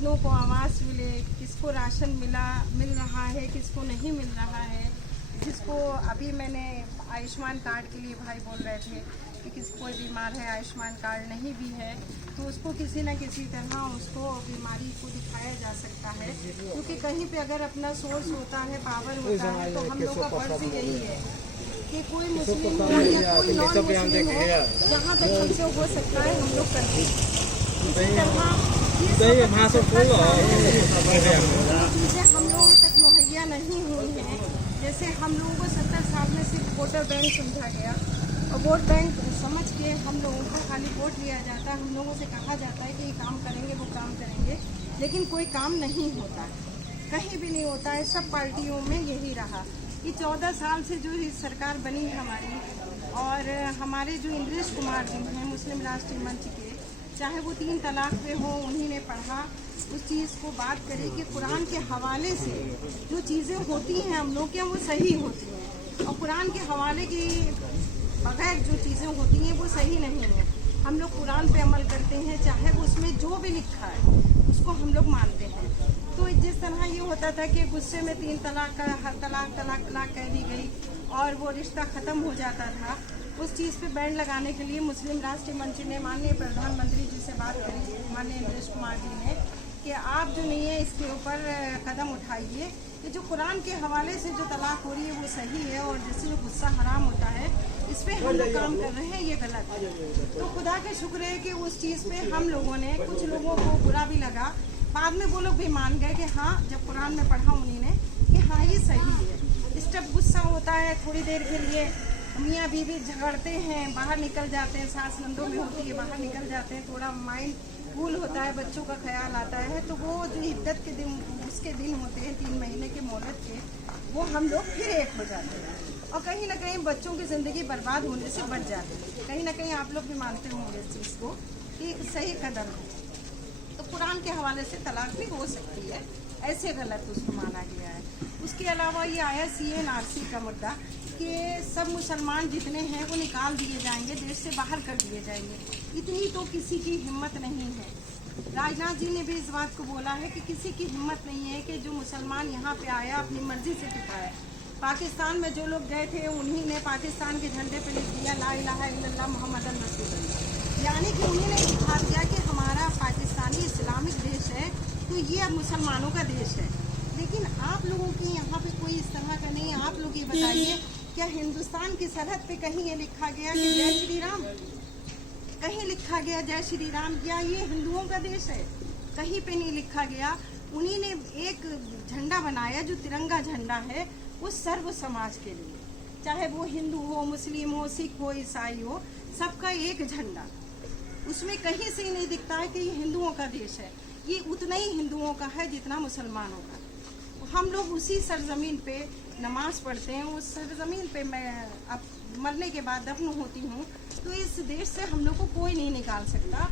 कितनों को आवास मिले, किसको राशन मिल रहा है, किसको नहीं मिल रहा है। जिसको अभी मैंने आयुष्मान कार्ड के लिए भाई बोल रहे थे कि किसी कोई बीमार है, आयुष्मान कार्ड नहीं भी है, तो उसको किसी न किसी तरह उसको बीमारी को दिखाया जा सकता है। क्योंकि कहीं पे अगर अपना सोर्स होता है, पावर होता है, तो हम लोग का फर्ज यही है कि कोई मुस्लिम हो या कोई नॉन मुस्लिम हो, जहाँ तक हमसे हो सकता है हम लोग करते हैं। इसी तरह चीज़ें हम लोगों तक मुहैया नहीं हुई हैं। जैसे हम लोगों को 70 साल में सिर्फ वोटर बैंक समझा गया और वोट बैंक समझ के हम लोगों को खाली वोट लिया जाता है। हम लोगों से कहा जाता है कि ये काम करेंगे, वो काम करेंगे, लेकिन कोई काम नहीं होता, कहीं भी नहीं होता है। सब पार्टियों में यही रहा कि 14 साल से जो सरकार बनी हमारी, और हमारे जो इंद्रेश कुमार जी हैं मुस्लिम राष्ट्रीय मंच के, चाहे वो 3 तलाक पे हो, उन्हीं ने पढ़ा उस चीज़ को, बात करी कि कुरान के हवाले से जो चीज़ें होती हैं हम लोग के, वो सही होती हैं, और कुरान के हवाले के बगैर जो चीज़ें होती हैं वो सही नहीं है। हम लोग कुरान पे अमल करते हैं, चाहे वो उसमें जो भी लिखा है उसको हम लोग मानते हैं। तो जिस तरह ये होता था कि गुस्से में 3 तलाक का तलाक कह दी गई और वो रिश्ता ख़त्म हो जाता था, उस चीज़ पे बैन लगाने के लिए मुस्लिम राष्ट्रीय मंच ने माननीय प्रधानमंत्री जी से बात करी, माननीय इंद्रेश कुमार जी ने, कि आप जो नहीं है इसके ऊपर कदम उठाइए कि जो कुरान के हवाले से जो तलाक हो रही है वो सही है, और जिससे जो गुस्सा हराम होता है इस पर हम लोग काम कर रहे हैं, ये गलत है। तो खुदा का शुक्र है कि उस चीज़ पे हम लोगों ने, कुछ लोगों को बुरा भी लगा, बाद में वो लोग भी मान गए कि हाँ, जब कुरान में पढ़ा उन्हीं ने कि हाँ ये सही है। इस जब गुस्सा होता है थोड़ी देर के लिए, मियाँ बीवी झगड़ते हैं, बाहर निकल जाते हैं, सास नंदों में होती है, बाहर निकल जाते हैं, थोड़ा माइंड कूल होता है, बच्चों का ख्याल आता है, तो वो जो इद्दत के दिन, उसके दिन होते हैं 3 महीने के मोहलत के, वो हम लोग फिर एक हो जाते हैं, और कहीं ना कहीं बच्चों की ज़िंदगी बर्बाद होने से बच जाती है। कहीं ना कहीं आप लोग भी मानते होंगे इस चीज़ को कि सही कदम है। तो कुरान के हवाले से तलाक भी हो सकती है, ऐसे गलत उसको माना गया है। उसके अलावा ये आया CNRC का मुद्दा कि सब मुसलमान जितने हैं वो निकाल दिए जाएंगे, देश से बाहर कर दिए जाएंगे। इतनी तो किसी की हिम्मत नहीं है। राजनाथ जी ने भी इस बात को बोला है कि किसी की हिम्मत नहीं है कि जो मुसलमान यहाँ पे आया अपनी मर्जी से टिकाया। पाकिस्तान में जो लोग गए थे उन्हीं ने पाकिस्तान के झंडे पे लिख दिया ला इलाहा इल्लल्लाह मुहम्मदन रसूलुल्लाह, यानी कि उन्हीं ने दिखा दिया कि हमारा पाकिस्तानी इस्लामिक देश है, तो ये अब मुसलमानों का देश है। लेकिन आप लोगों की यहाँ पे कोई इस तरह का नहीं है। आप लोग ये बताइए, क्या हिंदुस्तान की सरहद पे कहीं ये लिखा गया कि जय श्री राम? कहीं लिखा गया जय श्री राम? या ये हिंदुओं का देश है? कहीं पे नहीं लिखा गया। उन्हीं ने एक झंडा बनाया जो तिरंगा झंडा है, वो सर्व समाज के लिए, चाहे वो हिंदू हो, मुस्लिम हो, सिख हो, ईसाई हो, सबका एक झंडा। उसमें कहीं से ही नहीं दिखता है कि ये हिंदुओं का देश है। ये उतना ही हिंदुओं का है जितना मुसलमानों का। हम लोग उसी सरजमीन पे नमाज पढ़ते हैं, उस सरजमीन पे मैं अब मरने के बाद दफन होती हूँ, तो इस देश से हम लोग को कोई नहीं निकाल सकता।